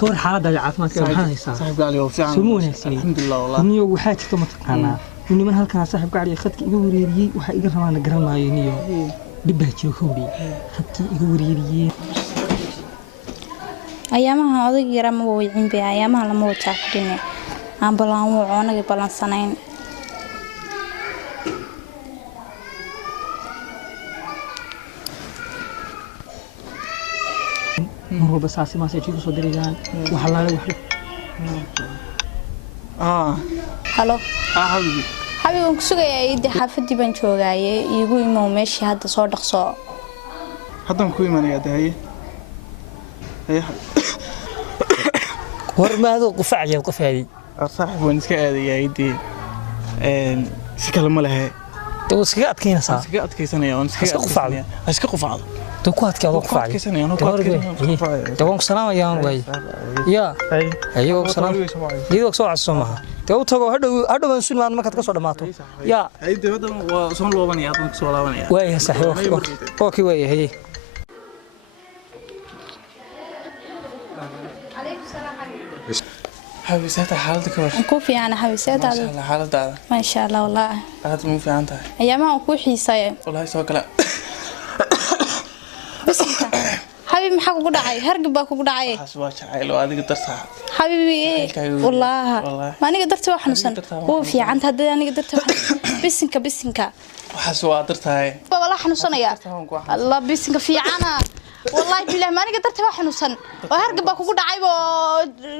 كور حالة عافمات كان صاحب قال لي فعلا الحمد لله والله نيو waxaa jirta ma taqaanaa niman halkan saaxib gaar iyo khadka iga wareeriyay waxa iga rabaan garanaayo niyo dib baa jiro howli khadki iga wareeriyay ayaamaha odag yar ama waycin bay ayaamaha lama wada fadhine aan balaan wuu anaga balansanayn مرة بس عاصي ما سيجي وصل دريان وحلا وحلا هلو حبيبي حبيبي كسوغايay dii xaafadii baan joogaaye iigu imo meeshii hadda soo dhaqso hadan ku imanaya dahaye warmaado qufacay qufacay صاحب وين iska aadayay dii si kala ma lahay تو iska adkeenaysaa iska adkeysanaya oo iska qufacdo تو ku adkeedo qufacay تو salaam ayaan way ya ayo salaam diido soo casoomaha تو tago hadhow aan sunnaan markaad ka soo dhamaato ya ay dibadda waa soo loobanaya aad soo laabanaya way saxiib okay way hay حبيبي ساعتها حالتك كويس كوفي انا حبيبي ساعتها حالتها ما شاء الله والله قاعد مو في عنتها ايامها ku xiisay والله سو kala بس حبيبي maxaa kugu dhacay hargab baa kugu dhacay xaswa jacayl oo adiga dartaa حبيبي والله ما aniga dartii wax xanuunsan oo fiican hadda aniga dartii bisinka xaswa dartaa baba la xanuunsanaya الله bisinka fiicana والله بالله ما نقدر تروح حنوسن وهرقب باكو دعاي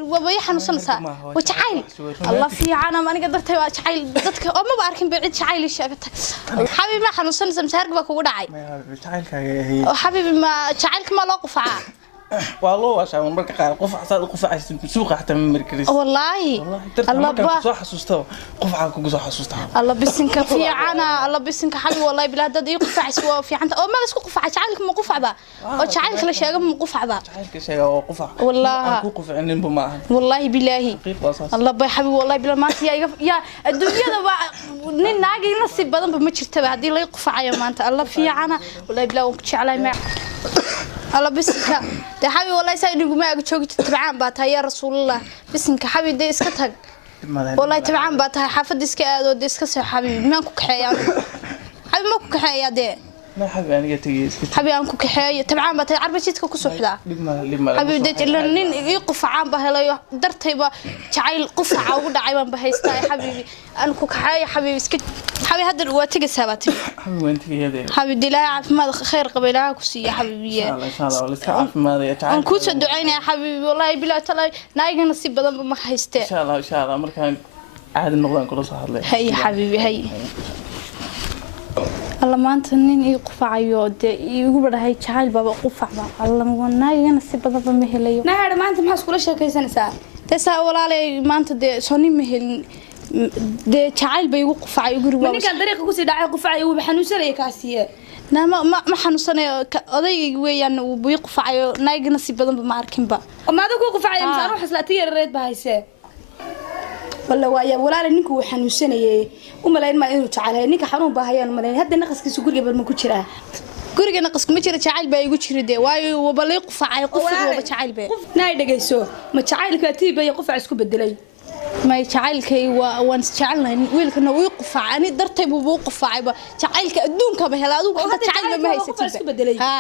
وبي حنوسنسا وجعيل الله في عنا ما نقدر تروح جعيل dadka oo ma arkin bicid jacayl sheegtay xabiib ma xanuunsanaysa hargab baakuu dhacay jacaylkaaga xabiib ma jacaylka ma loo qufaa والله عشان مرك قفع قفع سوق حتى من مركز والله الله با صح حسوسته قفعه كو صح حسوسته الله بسنك في عنا الله بسنك حبيبي والله بلا دد يقفع سوا في عنده او ما اسكو قفع جعلك ما قفع با او جعلك لا شيغ ما قفع با جعلك شيغ او قفع والله كو قفع انن بما والله بالله الله با حبيبي والله بلا ما يا الدنيا نين ناقي نصيب بدن ما جرتبا hadii la qufacay maanta الله في عنا والله بلا وجعلay ma الله بسنك ده حبيبي والله سايد نغما اغ جوجت تبعان با تاي يا رسول الله بسنك حبيبي ده اسك تag والله تبعان با تاي حافد اسك aado ده اسك soo حبيبي ما ku kaxeeyaa حبيبي ما ku kaxeeyaa de ما حبيبي aniga tagay iska حبيبي aan ku kaxeeyo tibcaan ba tahay arbajidka ku suuxdaa حبيبي ده nin ii qufacaan ba helayo dartayba jacayl qufaca ugu dhacay baan ba haystaa حبيبي aan ku kaxeeyo حبيبي iska حبيبي hadda waa tagaysaa baati حبيبي انت يدي حبيبي لا عافماد خير قبيلها ku siiya حبيبي ان شاء الله ولا عافماد يا aan ku soo duceynaa حبيبي والله بلا talay naagana si badan ma haystee ان شاء الله markaan aad noqdaan kula soo hadlay hay حبيبي hay الله maanta nin ii qufacayo de igu barahay jacayl baba qufacba Allah wanaagana si badan ma helayo naxar maanta maxaa isku sheekaysanaysaa tasa walaalay maanta de soni ma helin de jacayl bay igu qufacay guriga ninka dariiqa ku sii dhacay qufacay uu xanuunsanay kaasiye ma xanuunsanay odayga weeyaan uu bii qufacayo naagana si badan ma arkinba maada ku qufacay misaan wax islaatiye reed bahaysee والله ويا ولا نينكو xanuunsanayay u maleyn ma inuu jacayl ninka xanuun baahayaan maleyn hadda naqaskiisu guriga bal ma ku jiraa guriga naqasku ma jira jacayl baa igu jiray waayo wabalay qufacay qufacay waba jacayl baa naay dhageyso ma jacaylka tiibay qufac isku bedelay ما jacaylkay waan jacaylnay wiilkana uu qufacay dartay buu qufacay ba jacaylka adduunka ma hela adigu hadda jacayl ma haysatid isku bedelay ha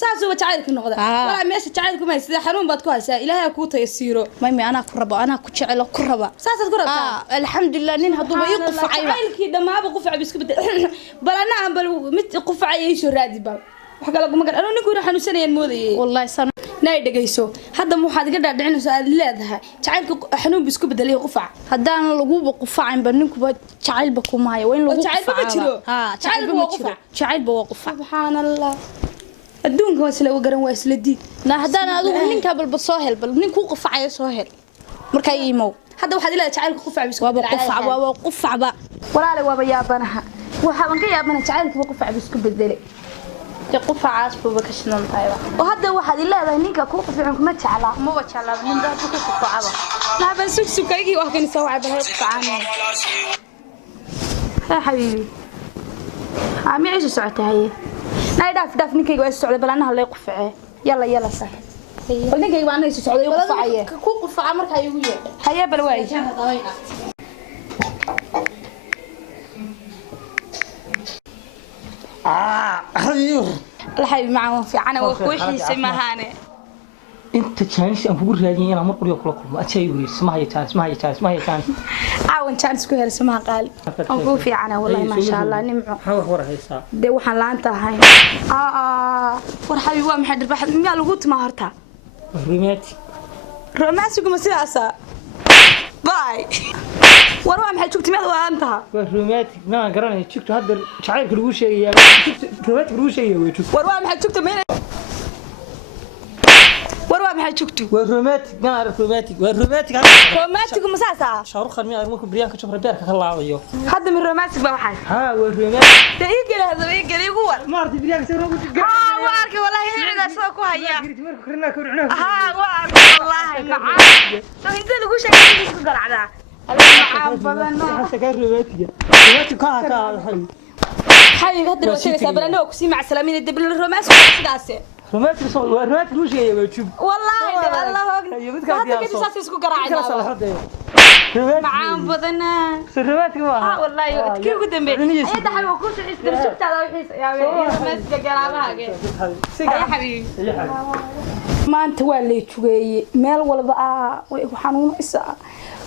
saasoo jacaylka noqda wala meesha jacaylku ma haysid xanuun baad ku haysaa ilaahay ku tayasiiro ma ana ku rabo ana ku jecel ku raba saasaad ku rabtaa alxamdulillah nin haduu bay qufacay jacaylkii dhamaaba qufac isku bedelay bal ana aan bal mid qufacay ay soo raadi ba wax kale kuma garan ninku xanuunsanayaan moodayay wallahi san naay dhageyso hadda waxaad iga dhaadhicinaysaa aad leedahay jacaylka xanuun isku bedelay qufac hadaan lagu qufacayn ba ninku ba jacayl ba kuma hayo in lagu qufaco ha jacayl ba jiro jacayl ba qufac subhanallah adduunka waa isla garan waa isla diid na hadaan adigu ninka balba soo hel bal ninku qufacayo soo hel marka iimo hadda waxaad ilaa jacaylka qufac isku waa qufacba walaal waaba yaabanaha waxaan ka yaabana jacaylka qufac isku bedelay qufacaas buu ka shidan tahay oo hadda waxaad ilaahay ninka ku qufacan kuma jeclaa ma wajala nin dad ku qufacaba la bal sugaygi wax kan soo wacay bal qufacaan ha habibi ami ciisu socotay naay dhaaf ninkayga waa socday bal anaha lay qufacay yalla sax ودنكي بaan ay socday ugu faacay ku qufaca marka ay ugu yeedhay haya bal way hayo la xay macaan fiican oo ku xiisay maahane inta chance aan kugu raadiyay inaan mar qoriyo kula kulmo ajay wiil smahay chance عاون chance ku helso ma qaal aan ku fiicana wallahi ma sha Allah nimco ha wax war haysaa de waxaan laanta ahayn war xabi waa maxay dirbax miya lagu tuma horta romantic ma sidaasa bye war waa maxay joogtay meel waa anta romantic ma garanay joogto hadda jacaylka lagu sheegay romantic lagu sheegay way joogto war waa maxay joogtay meel war waa maxay joogto romantic ma romantic romantic ma saasa shaaruq khan miya markuu briyaanka jabra beerka ka laabayo hadda min romantic ba waxay ha waa romantic de igala igu war ma arti briyaanka soo ugu ha waa arkay wallahi ciidaas soo ku haya ha waa wallahi macaan soo inta lagu sheegay isku garacda macaan badan romantic ka حي هذا الشيء سابرنا وكسي مع سلامين الدبل الرومانس وكسي رومانتك روش يا يوتيوب والله الله هذا كده ساسي اسكو قراعه معاهم بدنا رومانتك ما والله كيف قدام بي اي دحل وكل شيء شفت هذا وحيس يا رومانس قراعه يا حبيبي ما انت والله جوجي مeel walba way ku xanuunaysaa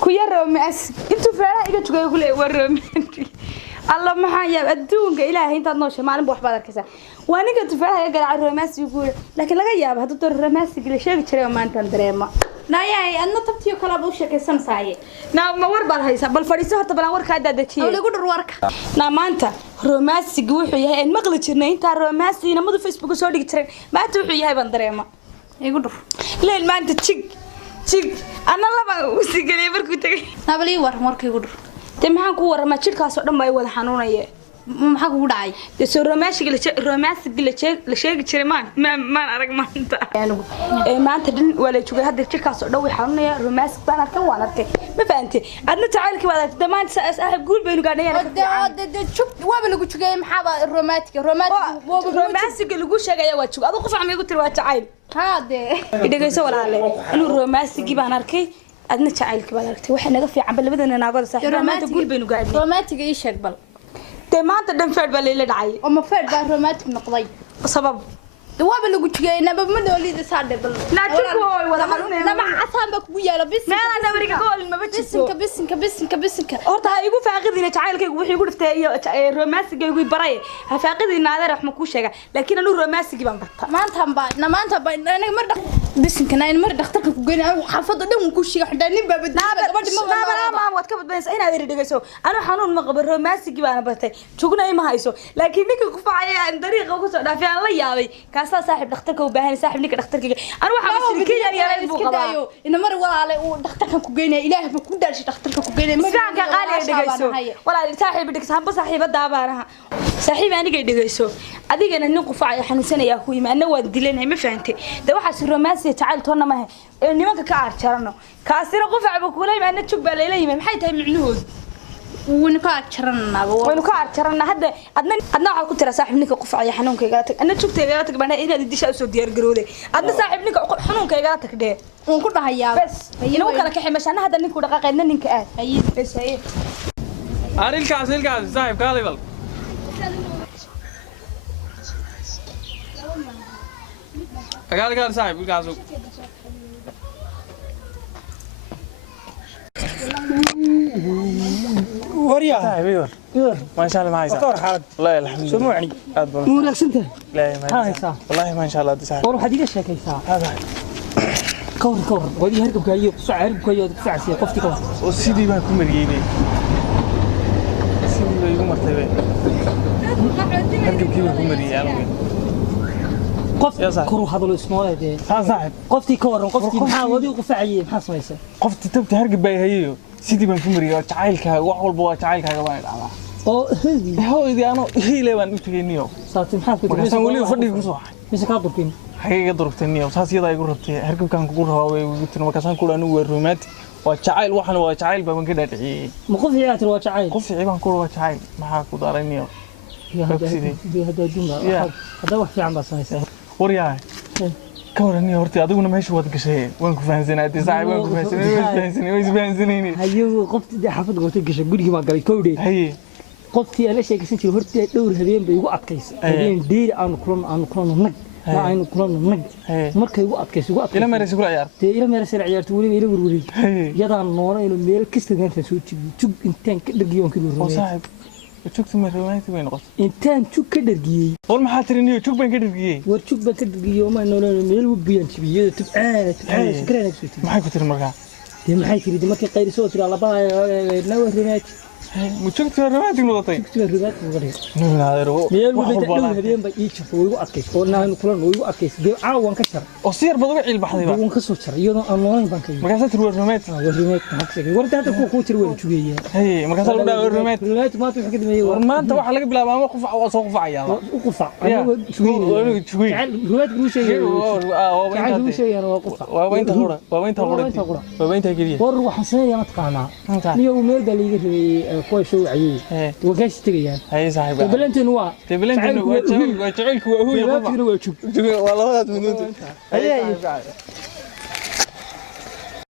ku yar roomans intu feeraha iga jogay ku leeyahay war romantic الله ما هي الدون إلهي أنت نوشة ما نبوح بدر كذا وأنا كنت فيها يقرأ على الرومانسي يقول لكن لا جاب هذا الرومانسي اللي شيء ترى ما أنت دريما نايا أنا تبتيو كلا بوشة كسم ساي نعم ما وربا هاي سبب الفريسة حتى بنا ورك هذا دشيء أو يقول الورك نعم أنت رومانسي جوحي هي المغلط إن أنت رومانسي نمد فيسبوك صوري ترى ما تروحي هاي بندريما يقول ليه ما أنت تشيك أنا لا ما وسيقلي بركوتك نبلي ورك يقول تمحن ku warama jirkaas oo dhan bay wada xanuunayeen maxaa kugu dhacay soo romantic la sheegi jiray maan arag maanta maanta dhin wala joogay hadda jirkaas oo dhan way xanuunaya romantic baan arkay waan arkay ma fahanti adna jacaylka waad arkay damaanta saaxib guul baynu gaadhnayaan jug waaba lagu jugay maxaa romantic lagu sheegaya waa jug adigu qof aan igu tiri waa jacayl haade dhageyso walaale inuu romantic baan arkay adna jacaylka baad aragtay waxa naga fiican bal labadana naagada saaxiib maanta guul baynu gaadhnay romantic ii sheeg bal te maanta dhan feed baa leela dhacay oo ma feed baa romantic noqday sabab waaba lagu jugay naba ma doolida saade bal naajiko wada xanuunay nama xasaan ba kugu yaalo bis meel aan wariga gool ma bisinka horta ha igu faaqidina jacaylkaygu wuxuu igu dhiftay iyo romantic igu baray ha faaqidina adeer wax ma ku sheega laakiin anu romantic baan barta maanta ba anaga mar bisinka in mar dhakhtarka ku geeyay xafada dhan ku sheega xidaanin baa gabadhi ma wad ka badbaysa inaad iri dhigayso anu xanuun ma qabo romantic baan bartay jugna ima hayso laakiin ninka ku faacay aan dariiqa ku soo dhaafay aan la yaabay صاحب دكتورك وباهي صاحب ليك دكتورك انا waxa masrikiya yar buu qabaa in mar walaale uu dhakhtarka ku geynay ilaahay ba ku daashay dhakhtarka ku geynay magaca qaali ay dhigayso walaal saaxiib dhigayso hanba saaxiibada abaanaha saaxiib aniga dhigayso adigana nin qufacay xanuunsanaya ku yimaana waa dilanay ma fahamtay da waxa si romansi jacayl toona ma ee nimanka ka arjarano kaasina qufacba kula yimaana jug baa leeyahay maxay tahay micnuhu وين كارترنا هذا أدنى على كتير صاحب نيك قفع يا حنون كيجاتك أنا شفت كيجاتك بنا إذا الدش أسود ديار جرودي أدنى صاحب نيك حنون كيجاتك ده ونقول هيا بس ينو كان كحي مش أنا هذا نيك ودقائق إن نيك هي بس هي أريل صاحب كالي بل كالي صاحب الكاسو وريا ما شاء الله معي صار حالك والله الحمد لله سمعني مو ناقصنته لا ما والله ما شاء الله دساعة والله حديقة شاكيسا هذا كور ودي هركب كايو سعر كايو سعسي قفتي كور وسيدي ما كم رجيبي سيدي ما يقوم مرتبه هركب كيلو كم رجيبي قفت كرو هذا الاسمه ده صاحب قفتي كور قفتي محاودي وقفعيه maxaa sameeyay qofti tabta hargab bay hayo sidii baan ku mariyo jacaylka wax walba waa jacaylkaaga baan dhacdaa oo hooyadii ano hiile baan u tagayniyo saati maxaa ku jirtaa san wali fadhiga ku soo baxay mise ka durkin hayeega durtaniyo saas iyada igu rabtay hargabkan kugu rabaa way ugu tirma markaasaan ku dhaanu waa romantic waa jacayl waxan waa jacayl baan ka dhaadhiciyay ma qof ciyaar waa jacayl qof ciiban ku waa jacayl maxaa ku darayniyo hada dunga hada wax fiican baa sameeyay waryaa ka waran horta adiguna meesha wad gashay waan ku fahansanaaday saaxiib waan ku fahansanay way isfahansanayni hayo qoftii xafad go'tay gashay gurigii ma galay kowdee haye qoftii aan la sheegaysan jiray horta dhowr habeen bay igu adkaysay habeen dheer aan kulan nag la aynu kulan nag markay igu adkaysay ila meeray kula ciyaartay ila meeray ciyaartay waliba ila warwareeg yadaan noona inuu meel kasta gaanta soo jibiyo jug intaan ka dhagiyoon ka oo saaxiib jugta ma rumaantii way noqotay intaan jug ka dhargiyay war maxaa tiriniyo jug baan ka dhargiyay war jug baan ka dhargiyay ma noolaa meel u biyaan jibiyada tubcaan sakraan ku tii maxay ku tiri markaa maxay tiri markii qayri soo tiri laba nawa rumaat mujugta rumaantii noqotay jugta rumaantii noqotay meel u bidda habeen bay ii jafo igu adkaysay oo naan kulan igu adkaysay caawan ka jar oo siyar bad uga ciil baxday waan ka soo jaray iyadoo aan noolayn baan ka yimid markaas tir rumaat warta hadda ku jir way jugeeyay hay markaas la dhaw rumaat ma tuu xigmay war maanta waxa laga bilaabaa ma qof oo soo qufacaya u qufac anigu jugeeyay rumaat ku sheegay waa inta kaliya war waxaan sameeyaa matqaana niyo meel baa liiga rabay kuwa soo waciyay wagaas tagayaan hay saaxiib belanteenu waa waa jacaylku waa huyo waa labadaas minuut hay